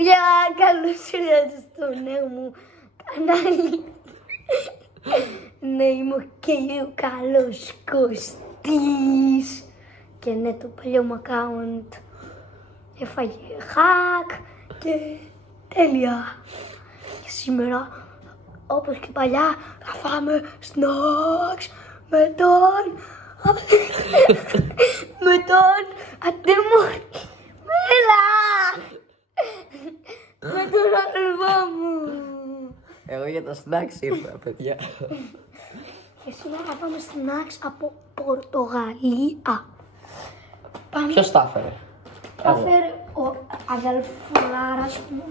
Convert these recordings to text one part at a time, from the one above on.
Παιδιά, καλώς ήρθατε στο νέο μου κανάλι. Ναι, είμαι ο κύριο καλός Κωστής. Και ναι, το παλιό μου account έφαγε hack και τέλεια. Και σήμερα, όπως και παλιά, θα φάμε snacks με τον Αντεμόνι. Μέλα! Με τον αδελφό μου. Εγώ για τα snacks είπα, παιδιά. Και σήμερα θα πάμε snacks από Πορτογαλία. Ποιος τα έφερε? Τα φέρει ο αδελφουλάρας μου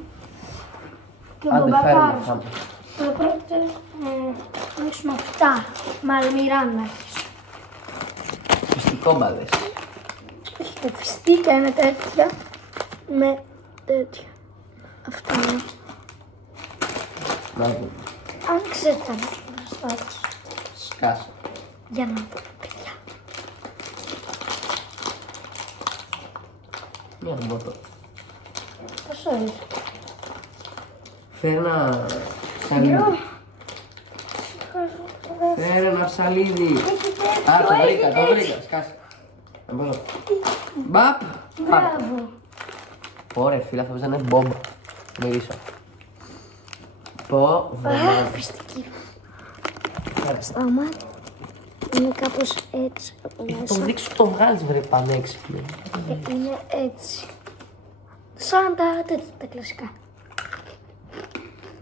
και ο Άντε, φέρε μπαμπάρος να μου. φάμε. Το πρώτο θα ανοίξουμε αυτά, μαλμυράνες. Πιστικό μπαλές. Και φιστίκια είναι τέτοια με τέτοια. Αυτά είναι. Να δούμε. Άνοιξε τα μπροστά τους. Σκάσε. Για να δω, παιδιά. Μια μπότο. Πόσο είναι? Φέρε ένα ψαλίδι. Φέρε ένα ψαλίδι. Α, το βρήκα, το βρήκα. Σκάσε. Εμπόδο. Μπαπ. Μπράβο. Ωραία, φίλε, αυτό ήταν μπόμπα. Μυρίσω. Πω, βρωμάδι. Φιστική. Στάμα. Είναι κάπως έτσι από Το μέσα. δείξου το βγάλεις, βρε πανέξυπνο. Είναι έτσι. Σαν τα τέτοια, τα κλασικά.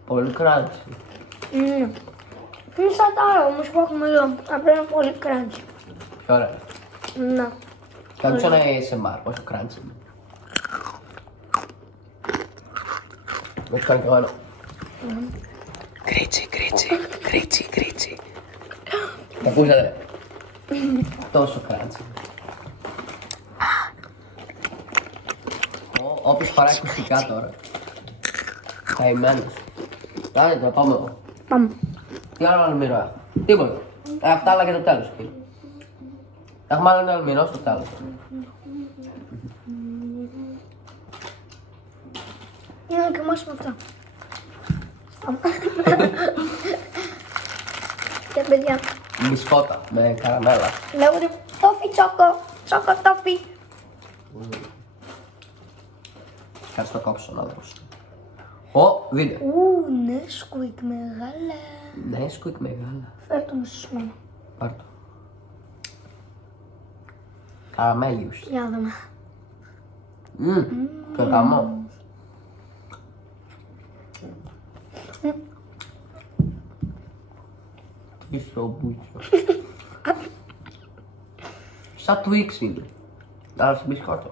Πολύ κράντσι. Ναι. Είναι σαν τα άλλα όμως που έχουμε εδώ. Απλά είναι πολύ κράντσι. Πιο ωραία. Να. Κάποιος ένα ASMR, όσο κράντσι είναι. Να τους κάνω κι εγώ ένα. Κρίτσι, κρίτσι, κρίτσι, κρίτσι. Τα ακούσατε? Τόσο κράντσι. Όποιος παράει ακουστικά τώρα. Καημένος. Άντε, να πάμε εγώ. Πάμε. Τι άλλο αλμυρό έχω? Τίποτα. Αυτά αλλά και το τέλος, φίλε. Έχουμε άλλο ένα αλμυρό στο τέλος. Για να κρεμάσουμε αυτά. Και παιδιά, Μπισκότα με καραμέλα. λέγονται τόφι τσόκο. Τσόκο τόφι. Κάτσε το κόψω να δώσω. Ω, βίντεο. Ναι, σκουίκ μεγάλα. Ναι, σκουίκ μεγάλα. Φέρ' το μισοσμένο. Πάρ' το. Καραμέλιους. Για να δούμε. Και γαμό. Πίσω μπούτσο. Σαν Twix είναι. Αλλά στην μπισκότα.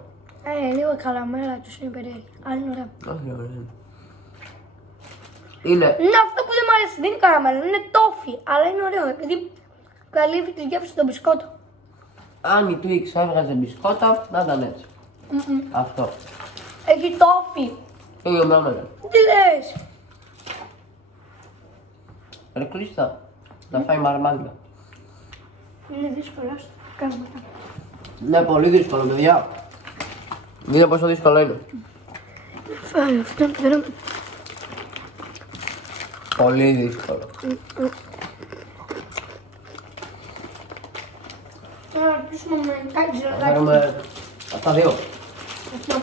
Λίγο η καλαμέλα τους είναι περίεργη. Αλλά είναι ωραία. Όχι, ωραία. Είναι. Είναι αυτό που δεν μου αρέσει. Δεν είναι καραμέλα, είναι τόφι. Αλλά είναι ωραίο επειδή καλύφει τη γεύση στον μπισκότο. Αν η Twix έβγαζε μπισκότα, να ήταν έτσι. Αυτό. Έχει τόφι. Και γεμμένο. Τι λες? Ρε κλείστα. Να φάει μαρμάλια. Είναι δύσκολο. Ας το κάνουμε μετά. Ναι, πολύ δύσκολο, παιδιά. Δείτε πόσο δύσκολο είναι. Φάει αυτό. Φέρουμε. Πολύ δύσκολο. Να αρχίσουμε με κάτι Θα ζερατάκι. φέρουμε αυτά δύο. Αυτό.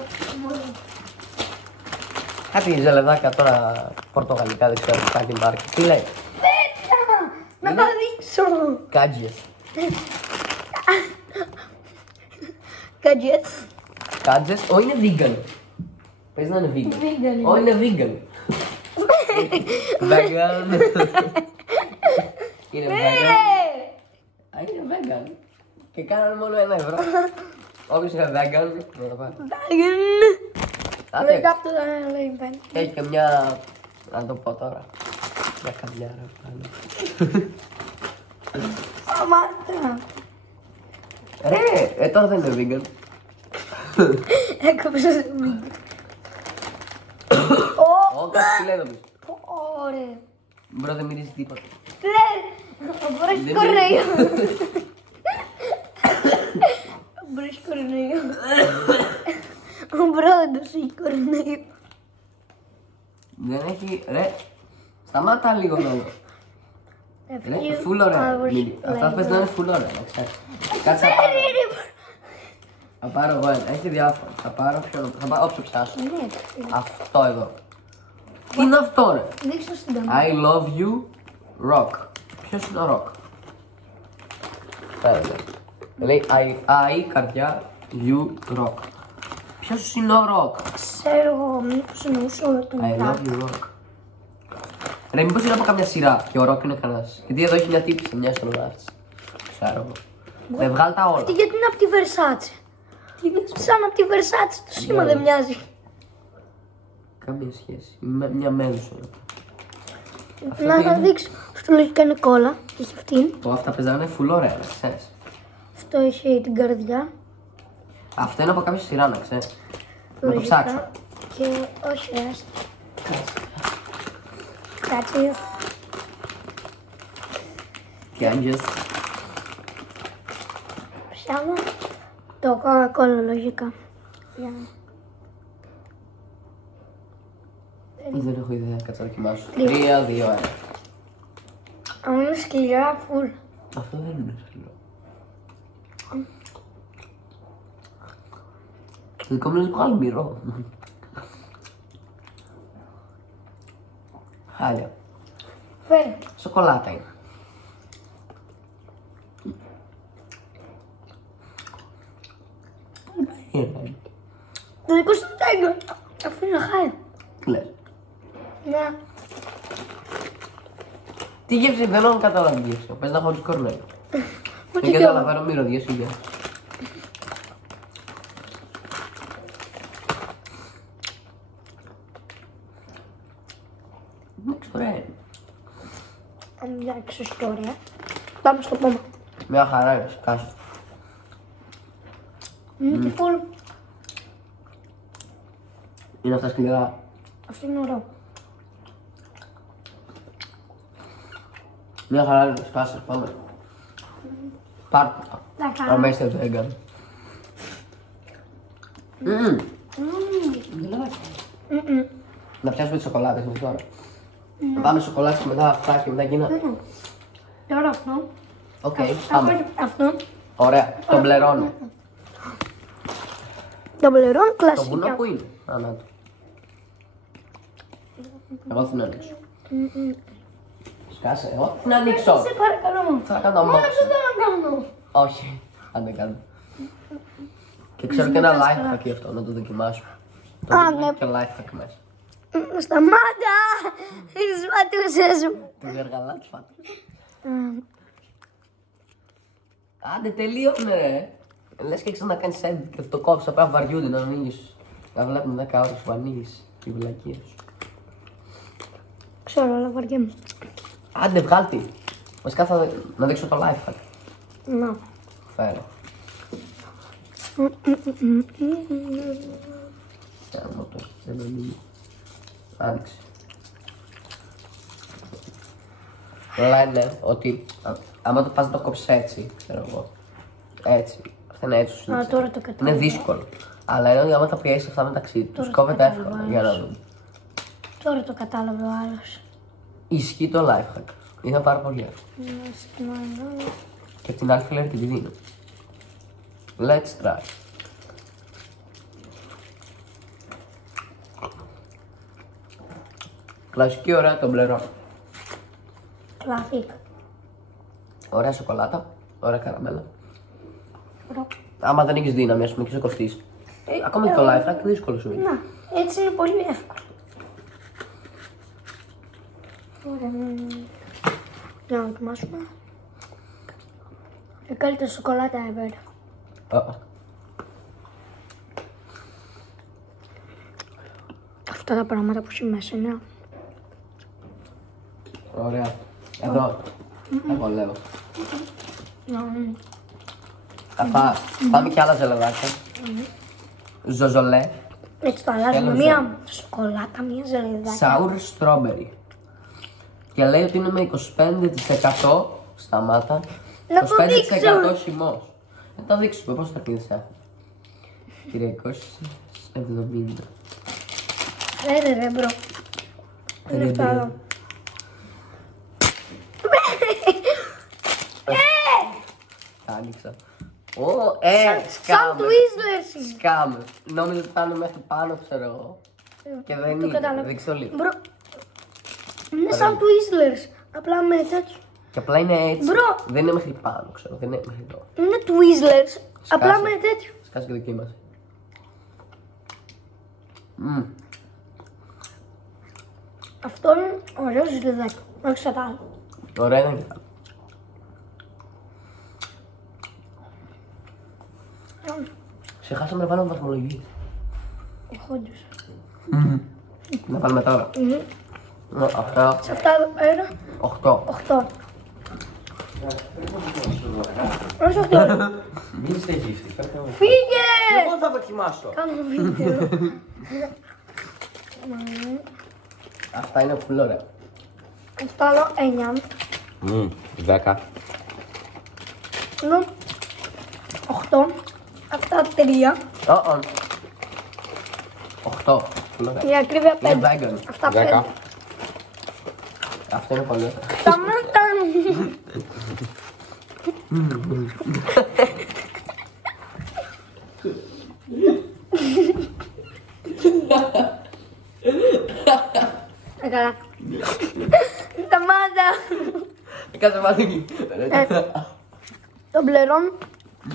Κάτι ζελεδάκια τώρα πορτογαλικά, δεν ξέρω κάτι μάρκα. Τι λέει? Πέτρα! Να τα δείξω. Κάτζιες. Gadgets. Κάτζες, όχι είναι vegan. Πες να είναι vegan. Vegan. Όχι είναι vegan. Vegan. Είναι vegan. Α, είναι vegan. Και κάνανε μόνο €1. Όποιος είναι vegan, να το πάρει. Άντε, Μετά αυτό θα λέει πέντε. έχει και μια, να το πω τώρα, μια καμιάρα πάνω. Σταμάτα. Τώρα δεν είναι vegan. Έκοψε σε βίντεο. Κάτι τι λέει εδώ πίσω. Ωραία. Μπρο, δεν μυρίζει τίποτα. Λες, μπορείς κορνέιο. Μπορείς κορνέιο. Ο πρώτος έχει κορνέιο. Δεν έχει. Ρε, σταμάτα λίγο λόγο. Ρε, φουλ ωραία. Αυτά πες να είναι φουλ ωραία, να ξέρεις. Κάτσε να πάρω. Θα πάρω εγώ ένα. Έχει διάφορα. Θα πάρω θα πάρω όποιο πιάσω. Αυτό εδώ. Τι είναι αυτό, ρε? Δείξω στην κάμερα. I love you, rock. Ποιος είναι ο rock? Φέρετε. Λέει I, καρδιά, you, rock. Ποιος είναι ο rock? Ξέρω εγώ, μήπως εννοούσε όλο το I μετά. love you, rock. Ρε, μήπως είναι από καμιά σειρά και ο rock είναι κανένας. Γιατί εδώ έχει μια τύπη, μια στο λογάρι της. Ξέρω εγώ. Δεν βγάλει τα όλα. Αυτή γιατί είναι από τη Versace. Σαν από τη Versace, το σήμα δεν μοιάζει. Καμία σχέση. Μια μέδουσα. Να δείξω. Αυτό λογικά είναι κόλλα. Έχει αυτήν. Αυτά παίζανε φουλ ωραία, να ξέρεις. Αυτό έχει την καρδιά. Αυτό είναι από κάποια σειρά, να ξέρεις. Να το ψάξω. Και όχι, άστα. Κάτσε. Και αν just... Πιάνω. Το κόλλα λογικά. Για να... Δεν έχω ιδέα, κάτσε να δοκιμάσω. 3, 2, 1. Αν είναι σκληρά, φουλ. Αυτό δεν είναι σκληρό. Το δικό μου είναι λίγο αλμυρό. Χάλια. Φέρε. Σοκολάτα είναι. Το δικό σου τέγκο. Αφού είναι χάλια. Τι λες? Ναι. Τι γεύση, δεν έχω καταλάβει γεύση. Πες να χωρίς κορνέλο. Ούτε Δεν κι εγώ. καταλαβαίνω μυρωδιές ή γεύση. Εντάξει, ωραία είναι. Αν διάξω ιστορία. Πάμε στο πόμα. Μια χαρά είναι, σκάσου. Τι φουλ. Είναι αυτά σκληρά. Αυτό είναι ωραίο. Μια χαρά είναι, σκάσε, πάμε. Πάρτε τα. Τα κάνω. Αν είστε vegan. Να πιάσουμε τις σοκολάτες μας τώρα. Να πάμε σοκολάτες και μετά αυτά και μετά εκείνα. Τώρα αυτό. Οκ, πάμε. Αυτό. Ωραία, τον πληρώνω. Το πληρώνω Το κλασικά. βουνό που είναι. Α, να το. Εγώ θα την ανοίξω. Σκάσε, εγώ την ανοίξω. Σε παρακαλώ. Θα κάνω Μόνο μόξο. αυτό θέλω να κάνω. Όχι, αν δεν κάνω. Και ξέρω και ένα life hack γι' αυτό, να το δοκιμάσω. Α, ναι. Και life hack μέσα. Σταμάτα! Τις πατούσες μου. Το γαργαλάκι φάτε. Άντε τελείωνε ρε. Λες και έχεις να κάνεις edit και θα το κόψεις, απλά βαριούνται να ανοίγεις. Να βλέπουν 10 ώρες που ανοίγεις τη βλακία σου. Ξέρω, αλλά βαριέμαι. Άντε βγάλτε. Βασικά θα να δείξω το life hack. Να. Φέρω. Κάνω το, δεν ανοίγει. Άνοιξε. Λένε ότι άμα το πας να το κόψεις έτσι, ξέρω εγώ. Έτσι. Αυτό είναι έτσι σου. Α, τώρα το Είναι κατάλαβα. δύσκολο. Αλλά είναι ότι άμα τα πιέσεις αυτά μεταξύ τους, Τώρα το κόβεται κατάλαβα, εύκολα. Για να δούμε. Τώρα το κατάλαβε ο άλλος. Ισχύει το life hack. Είναι πάρα πολύ εύκολο. Να σκηνώ εδώ. Και την άλλη φίλη την δίνω. Let's try. Κλασική ωραία τον μπλερό. Κλασικ. Ωραία σοκολάτα, ωραία καραμέλα. Ωραίο. Άμα δεν έχεις δύναμη, ας πούμε, και σε κοστίσει. Ακόμα και το life hack δύσκολο σου είναι. Να, έτσι είναι πολύ εύκολο. Ωραία. Να δοκιμάσουμε. Η καλύτερη σοκολάτα ever. Αυτά τα πράγματα που έχει μέσα είναι. Ωραία. Εδώ. Εγώ λέω. Πάμε και άλλα ζελεδάκια. Ζωζολέ. Έτσι το αλλάζουμε. Θέλω Μία σοκολάτα, μία ζελεδάκι. Sour strawberry. Και λέει ότι είναι με 25% σταμάτα. Να το 25% δείξω. χυμός. Να το δείξουμε, πώς θα πίνεις αυτό. 370. Φέρε ρε μπρο. Είναι αυτά εδώ. Άνοιξα. Σαν Twizzlers. Σκάμ. Νόμιζα ότι θα είναι μέχρι πάνω, ξέρω εγώ. Και δεν Το είναι. κατάλαβα. Δείξτε λίγο. Μπρο. Είναι σαν Twizzlers. Απλά με τέτοιο. Και απλά είναι έτσι. Μπρο. Δεν είναι μέχρι πάνω, ξέρω. Δεν είναι μέχρι εδώ. Είναι Twizzlers. Απλά με τέτοιο. Σκάσε και δοκίμασε. Αυτό είναι ωραίο ζουλιδάκι. Όχι σαν τα άλλα. Ωραία είναι και τα. Ξεχάσαμε να βάλουμε βαθμολογίες. Όντως. Να βάλουμε τώρα. Αυτά. Σε αυτά εδώ πέρα. 8. 8. Όχι 8. Μην είστε γύφτη. Φύγε! Εγώ θα δοκιμάσω. Κάνω βίντεο. Αυτά είναι πολύ ωραία. Αυτά άλλο 9. 10. Άλλο 8. Αυτά 3. 8. Πολύ ωραία. Η ακρίβεια 5. Είναι vegan. Αυτά 10. 5. Αυτό είναι πολύ ωραία. Σταμάτα! Καλά. Σταμάτα! Κάτσε πάλι εκεί. Το πληρώνω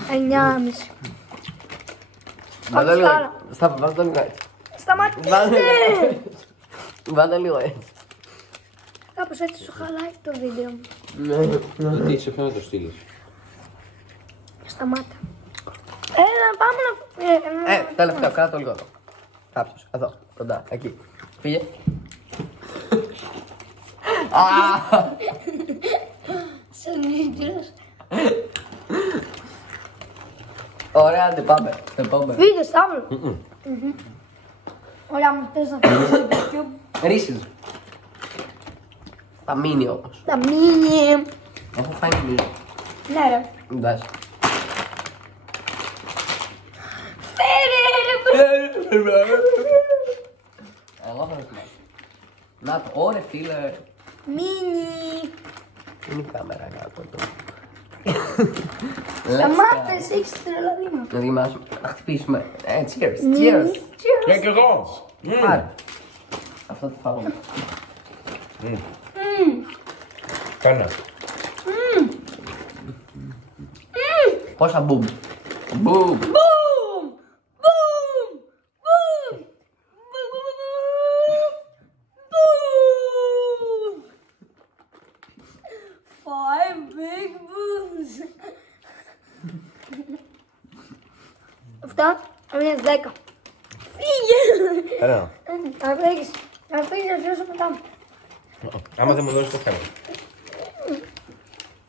9,5. Βάλτε λίγο Άλλα. έτσι. Στάπα, βάλτε λίγο έτσι. Σταματήστε! Βάλτε λίγο έτσι. Κάπως έτσι σου χαλάει το βίντεο μου. Τι σε να το στείλεις. Σταμάτα. Έλα, πάμε να... Τελευταίο, κράτα το λίγο εδώ. Κάποιος, εδώ, κοντά, εκεί. Πήγε. Σαν νύχτηρος. Ωραία, άντε πάμε. Φύγε, Σταύρο. Ωραία, μου θες να φύγεις στο YouTube. Ρίσεις. Τα μίνι όμως. Τα μίνι. Έχω φάει μίνι. Ναι ρε. Εντάξει. Φέρε ρε. Εγώ θα δοκιμάσω. Να το, ωρε φίλε. Μίνι. Είναι η κάμερα κάτω εδώ. Σταμάτα, εσύ έχεις τρελαδίμα. Να δοκιμάσουμε. Να χτυπήσουμε. Cheers. Μίνι. Cheers. Cheers. Και εγώ. Πάρε. Αυτό το φάω. Κάνα. Πόσα μπουμ. Μπουμ. Boom! Boom! Boom! Boom! 5 big booms! Αυτά είναι 10. Φύγε! Κάνα. Να φύγεις. Να φύγεις να φύγεις μετά. Άμα δεν μου δώσεις το κάνω.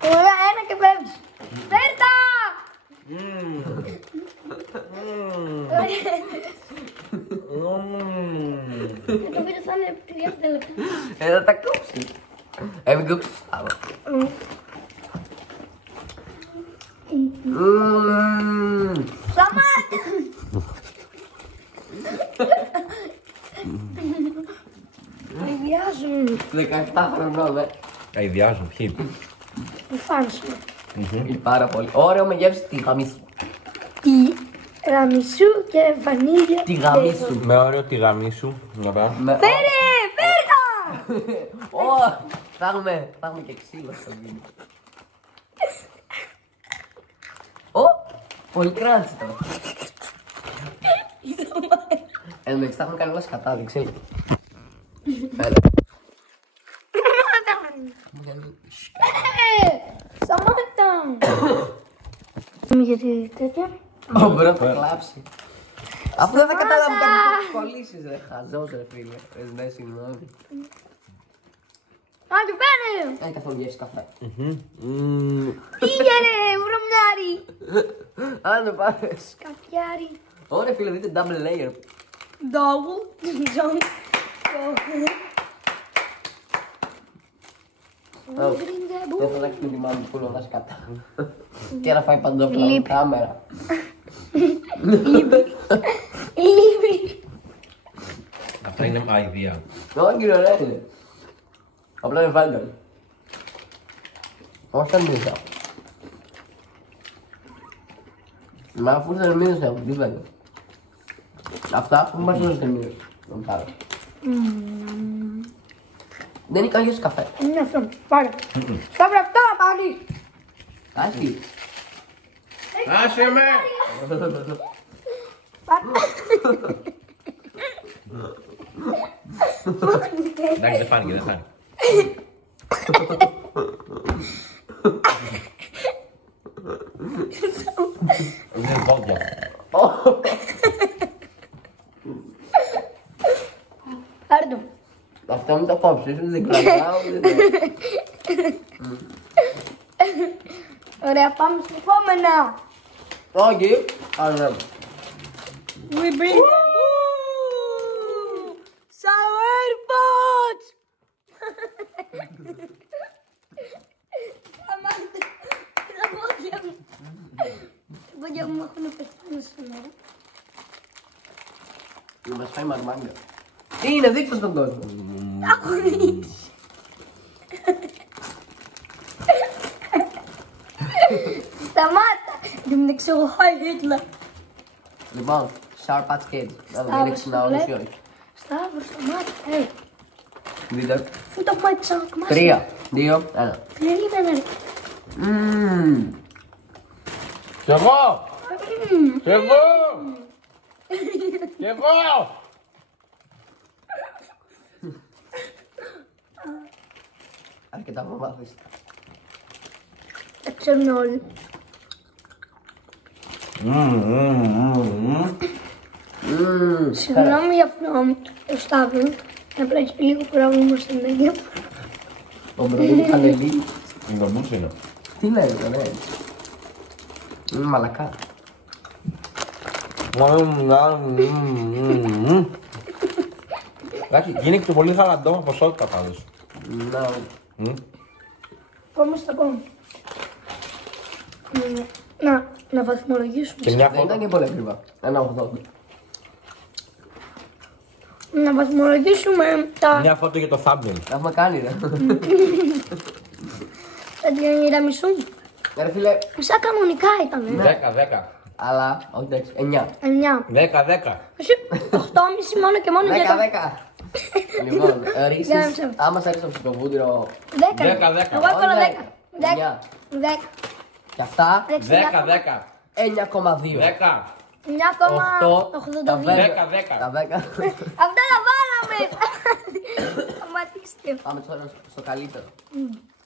Ωραία, ένα και φεύγεις. Φέρτα! Το βίντεο θα είναι 30 λεπτά. Θα τα κόψει. Μην κόψεις το άλλο. Σταμάτα! Αειδιάζουν 17 χρονών, Αειδιάζουν, ποιοι. οι φάνς μου. Είναι πάρα πολύ. Ωραίο με γεύση τη γαμίσου. Τη ραμισού και βανίλια. Τη γαμίσου. Με ωραίο τηγαμί σου. Να πάω. Φέρε! Φέρτα! Θα έχουμε και ξύλο στο βίντεο. Πολύ κράντσι τώρα. Εν τω μεταξύ θα έχουμε κάνει όλα σκατά, δεν ξέρω. Έλα. Σταμάτα! Γιατί τέτοια. Μπορεί να το κλάψει. Αφού δεν θα κατάλαβα κάτι που κολλήσεις ρε. Χαζός ρε φίλε. Ναι, συγγνώμη. Άντε φέρε! Καθόλου γεύση καφέ. Πήγαινε, βρωμιάρι! Άντε πάρε. Σκαφιάρι. Ωραία φίλε, δείτε double layer. Double. Jump. Δεν θα αλλάξει με τη μάνα που λέω να σκατά. Και να φάει παντόφλα με κάμερα. Λίμπρι. Αυτό Είναι αηδία. Όχι, ωραία είναι. Απλά είναι vegan. Όχι σαν μύσα. Μα αφού δεν είναι μύσα, τι vegan. Αυτά που μας δώσετε μύσα. Δεν πάρω. Δεν είναι καγιός καφέ. Είναι αυτό. Πάρε. Σταύρο, αυτό να πάρεις. Άσχη. Άσε με! Εντάξει, δεν φάνηκε, δεν φάνηκε. Είναι πόδια. Πάρε το. Αυτό μην το κόψεις, δεν κρατάω. Ωραία, πάμε στο επόμενο. Όχι, αλλά... We bring the sour pots. Σταμάτε. Τα πόδια μου. Τα πόδια μου έχουν πεθάνει σήμερα. Μας φάει μαρμάγκα. Τι είναι, δείξτε στον κόσμο. Τα κορίτσι. Σταμάτα. Δεν με ξεχωχάει Hitler. Λοιπόν, Sour Patch Kids. Να δω, είναι ξυνάολος ή όχι. Σταύρο, σταμάτα. Δείτε. Φού το πάει ξανακμάσει. 3, 2, 1. Περίμενε. Κι εγώ! Κι εγώ! Κι εγώ! Αρκετά μου μάθεις. Τα ξέρουν όλοι. Συγγνώμη για αυτό το Σταύρο. Απλά έχει λίγο πρόβλημα στην μέγια. Ο Μπροδίνη Κανελή. Είναι μπούτσο είναι. Τι λέει, ρε. Είναι μαλακά. Εντάξει, γίνεται και πολύ χαλαντό με ποσότητα πάντως. Να. Πάμε στο επόμενο. Να βαθμολογήσουμε. Και μια Δεν ήταν φώτα. και πολύ ακριβά. 1,80. Να βαθμολογήσουμε τα Μια φώτα για το thumbnail. Τα έχουμε κάνει, ρε. τυραμισού. Ρε φίλε, Σαν κανονικά ήταν. 10. αλλά, όχι εντάξει, 9. 9. 10. Όχι, 8,5 μόνο και μόνο για 10. Λοιπόν, ρίσεις, Γάμισε. άμα σ' άρεσε το ψυχοβούτυρο 10. 10. Εγώ έβαλα Όχι, 10. 9. 10. Και αυτά, 10. 9,2. 10. 8, 9,82. 10. Τα 10. Αυτά τα βάλαμε. Σταματήστε. Πάμε τώρα στο καλύτερο.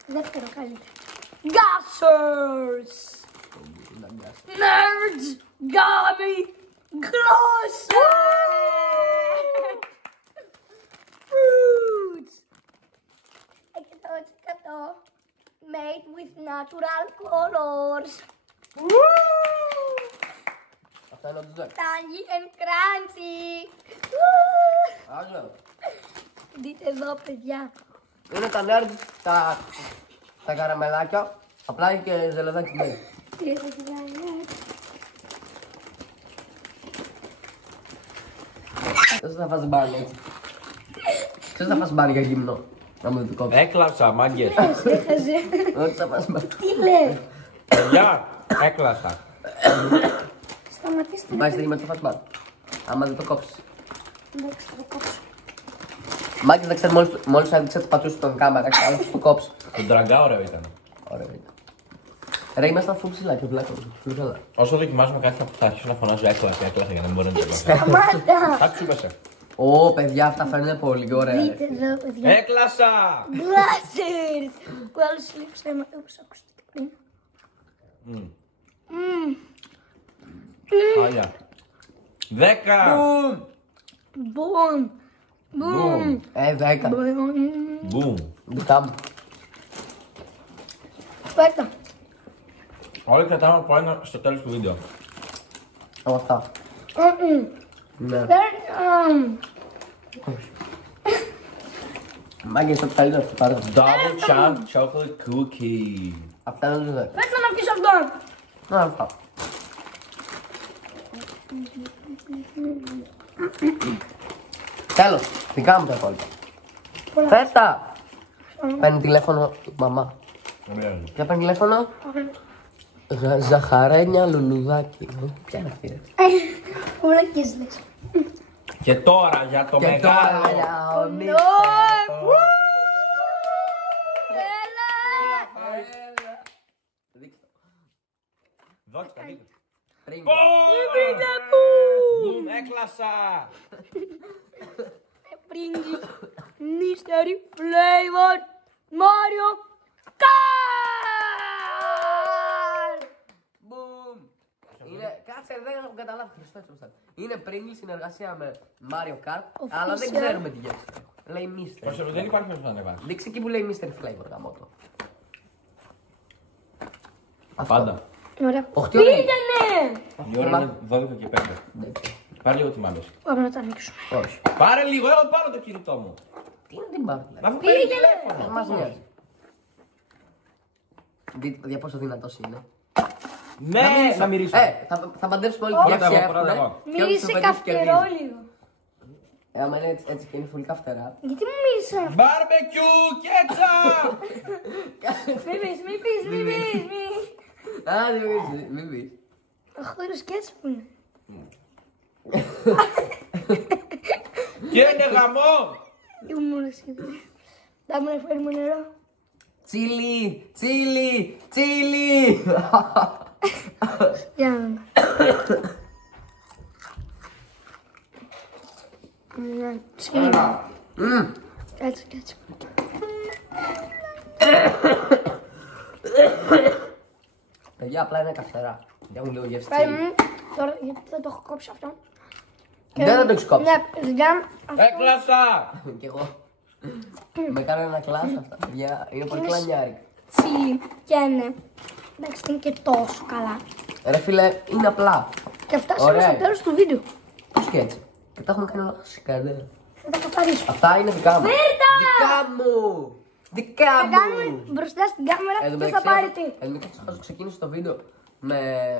Δεύτερο καλύτερο. Gassers. Nerds. Gummy. Glosser. Fruits. 100% made with natural colors. Αυτά είναι όντως 10. Tangy and crunchy. Άλλο. Δείτε εδώ, παιδιά. Είναι τα nerds, τα καραμελάκια, απλά έχει και ζελεδάκι μέσα. Τι έχω κάνει. Ποιος θα φας μπάνι έτσι. Ποιος θα φας μπάνι για γυμνό. Να μου το κόψει. Έκλαψα, μάγκες. Έχασε. Όχι θα φας μπάνι. Τι λέει. Παιδιά, έκλασα. Σταματήστε. Πάει στιγμή το φας μπάνι. Άμα δεν το κόψεις. Εντάξει, θα το κόψω. Μάκης δεν ξέρει μόλις έδειξε πατούσε τον κάμερα και άλλο το κόψει. Το ντραγκά ωραίο ήταν. Ωραία ήταν. Ρε ήμασταν φου ψηλά και βλάκο. Όσο δοκιμάζουμε κάτι θα αρχίσω να φωνάζω έκλασα για να μην μπορεί να το πει. Σταμάτα. Κάτι σου είπες. Ω παιδιά αυτά φαίνονται πολύ ωραία. Δείτε εδώ, παιδιά. Έκλασα! Glasses. Well, sleep ψέμα. Όπως ακούσατε πριν. Χάλια. 10! Boom. Boom. 10. Μπουμ. Δικά μου. Πέτα. Όλοι κρατάμε από ένα στο τέλος του βίντεο. Από αυτά. Ναι. Μάγκες το καλύτερο αυτό πάρε. Double chunk chocolate cookie. Αυτά είναι το 10. Πέτα να αφήσω αυτό. Να αυτά. Τέλος, δικά μου τα υπόλοιπα. Φέτα! Παίρνει τηλέφωνο η μαμά. Ποια παίρνει τηλέφωνο? Ζαχαρένια λουλουδάκι. Ποια είναι αυτή, ρε? Όλα κίζλες. Και τώρα για το μεγάλο. για ο Μίστερ. Δώστε τα δείτε. Πριν. Μπουμ, έκλασα. Pringles Mystery Flavor Mario Kart! Μπουμ. Κάτσε, δεν έχω καταλάβει. Είναι Pringles συνεργασία με Mario Kart, αλλά δεν ξέρουμε τι γεύση. Λέει Mystery. Προσωπικά δεν υπάρχει όσο να ανεβάσει. Δείξε εκεί που λέει Mystery Flavor, γαμώτο. Πάντα. Ωραία. 8 Πήγαινε! Η ώρα είναι 12 και 5. Πάρε λίγο τη μάλλον. Πάμε να τα ανοίξουμε. Όχι. Πάρε λίγο, εγώ πάρω το κινητό μου. Τι είναι την πάρει, Να μου παίρνει τηλέφωνο. δεν μας νοιάζει. Δείτε για πόσο δυνατός είναι. Ναι, να μυρίσω. Θα παντρέψουμε όλη Πρώτα τη γεύση εγώ, πρώτα έχουμε. εγώ. Και όποιος το Μύρισε πετύχει καυτερό κερδίζει. λίγο. Άμα είναι έτσι και είναι φουλ καυτερά. Γιατί μου μύρισε αυτό? Μπάρμπεκιου, κέτσα! Μη πεις, μη πεις, μη πεις, μη. Α, μην πεις. Χωρίς κέτσου που είναι. Και είναι γαμό! Ήμουν εσύ. Θα μου να φέρουμε νερό. Τσίλι, τσίλι, τσίλι. Για να δούμε. Ναι, τσίλι. Κάτσε, κάτσε. Παιδιά, απλά είναι καυτερά. Για μου λίγο γεύση Πάλι τσίλι. μου, τώρα γιατί δεν το έχω κόψει αυτό. Δεν θα το έχεις κόψει. Ναι, για Έκλασα! Κι εγώ. Με κάνω να κλάσω αυτά, παιδιά. Είναι πολύ κλανιάρι. τσίλι και είναι. Εντάξει, δεν είναι και τόσο καλά. Ρε φίλε, είναι απλά. Και φτάσαμε Ωραία. στο τέλος του βίντεο. Πώς και έτσι. Και τα έχουμε κάνει όλα σκαντέλα. Θα τα καθαρίσω. Αυτά είναι δικά μου. Φέρτα! Δικά μου! Δικά Θα κάνουμε μου! μπροστά στην κάμερα και θα πάρει τι. Εν τω μεταξύ, όσο ξεκίνησε το βίντεο με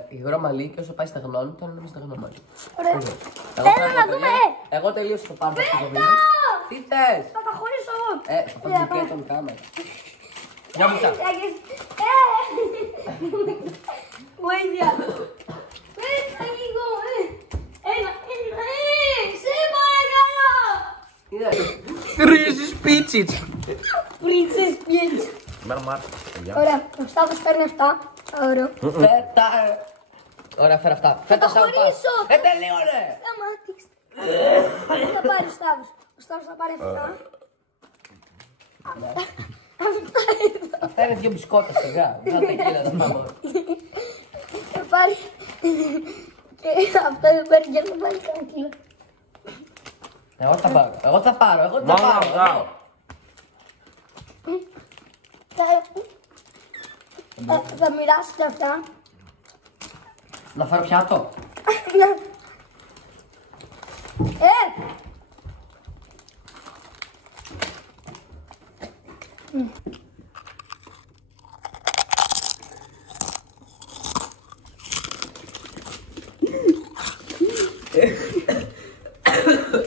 υγρό μαλλί και όσο πάει στεγνώνει, τώρα είναι με στεγνό μαλλί. Ωραία. Εγώ Έλα θα να πω, δούμε, παιδιά, εγώ τελείωσα το πάρτι αυτό το βίντεο. Τι θες? Θα τα χωρίσω εγώ. Θα φας και τον κάμερα. Για μισά. Βοήθεια. Βοήθεια λίγο. Ένα, σε παρακαλώ. Ρίζεις πίτσιτς. Princess Peach. Εμένα μου άρεσε, παιδιά. Ωραία, ο Σταύρος παίρνει αυτά. Ωραίο. Φέτα! Ωραία, φέρα αυτά. Φέτα σαν χωρίσω. τελείωνε! Σταμάτηξε. Θα πάρει ο Σταύρος. Ο Σταύρος θα πάρει αυτά. Αυτά εδώ. Αυτά είναι 2 μπισκότα σιγά. Δεν τα κύλα τα πάμε. Θα πάρει. Και αυτά δεν παίρνει για να πάρει κανένα κιλό. Εγώ θα πάρω. Εγώ θα πάρω. Εγώ θα Μόνο πάρω. αυτά. Θα μοιράσετε αυτά. Να φέρω πιάτο.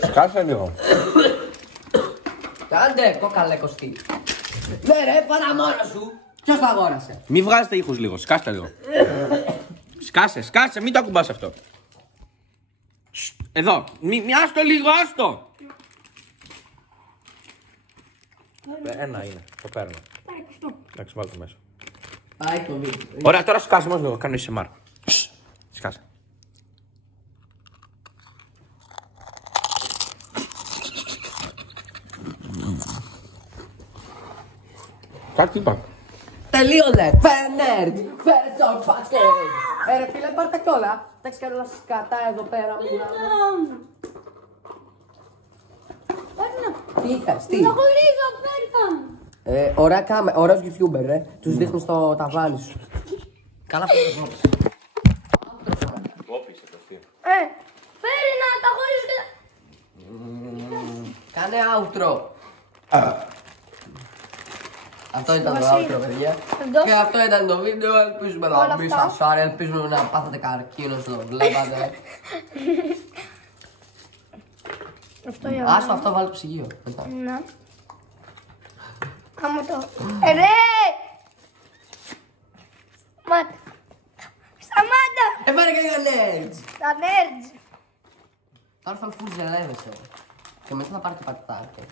Σκάσε λίγο. Κάντε, κόκαλε κοστί. Ναι ρε, πάτα μόνο σου. Ποιος το αγόρασε? Μη βγάζετε ήχους λίγο, σκάστε λίγο. Σκάσε, μην το ακουμπάς αυτό. Εδώ, μη άστο λίγο, άστο. Ένα είναι, το παίρνω. Εντάξει, βάλω το μέσα. Πάει το βίντεο. Ωραία, τώρα σκάσε μόνο λίγο, κάνω ASMR. Σκάσε. Κάτι είπα. Τελείωνε! Φέρνερτ! Φέρε το πάτσε! Ρε φίλε, πάρτε κόλλα. Εντάξει, κάνω ένα σκατά εδώ πέρα. Τι είχες, τι? Θα χωρίζω, φέρτα μου. Ωραία κάμερα, ωραίος YouTuber, ρε. Τους δείχνεις στο ταβάνι σου. Καλά αυτό. Φέρει να τα χωρίσω και Κάνε outro. Αυτό ήταν το Βασίλη. outro, παιδιά. Εντός. Και αυτό ήταν το βίντεο. Ελπίζουμε Όλα να μην αυτά. σας άρεσε. Ελπίζουμε να πάθετε καρκίνο στο βλέπατε. Αυτό για Άστο αυτό, βάλει το ψυγείο. Μετά. να. Άμα το... Ρε! Σταμάτα. Σταμάτα! Πάρε και λίγο nerds. Τα nerds. Τώρα θα φουλ ζελεύεσαι. Και μετά θα πάρει και πατατάκια.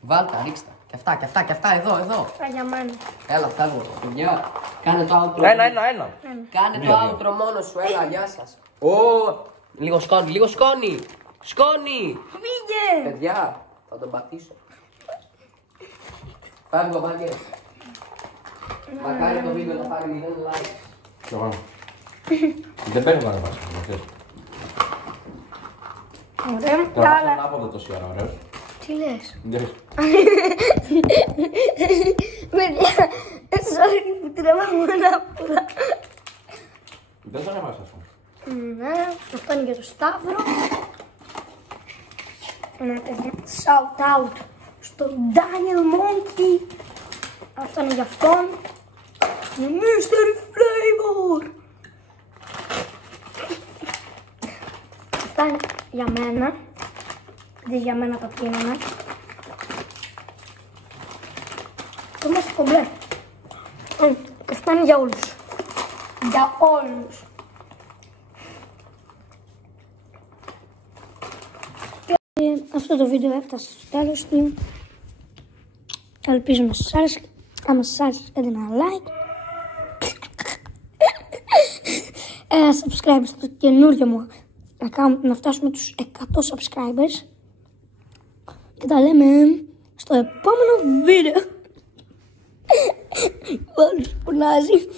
Βάλτε, ρίξτε. Και αυτά, εδώ. Τα για μένα. Έλα, φεύγω. Παιδιά, κάνε το outro. Ένα. Κάνε το outro μόνο σου, έλα, γεια σας. Λίγο σκόνη. Σκόνη. Φύγε! Παιδιά, θα τον πατήσω. Φεύγω, μάγκες. Μακάρι το βίντεο να πάρει 0 like. Κι εγώ. Δεν παίρνει να ανεβάσει. Ωραία. Τώρα Άλλα. να άποδο τόση ώρα, ωραίος. Τι λες? Δεν Παιδιά, sorry που τραβάμε ανάποδα. Δεν θα ανεβάσει αυτό. Ναι, αυτό είναι για το Σταύρο. Ένα τέτοιο shout out στον Daniel Monkey. Αυτό είναι για αυτόν. Mystery Flavor. Αυτά είναι για μένα. Δεν για μένα τα πίναμε. Το είμαστε κομπλέ. Και αυτά είναι για όλους. Για όλους. Αυτό το βίντεο έφτασε στο τέλος του. Ελπίζω να σας άρεσε. Άμα σας άρεσε, κάντε ένα like. Ένα subscribe στο καινούριο μου account, να φτάσουμε τους 100 subscribers. Και τα λέμε στο επόμενο βίντεο. Όλους πονάζει.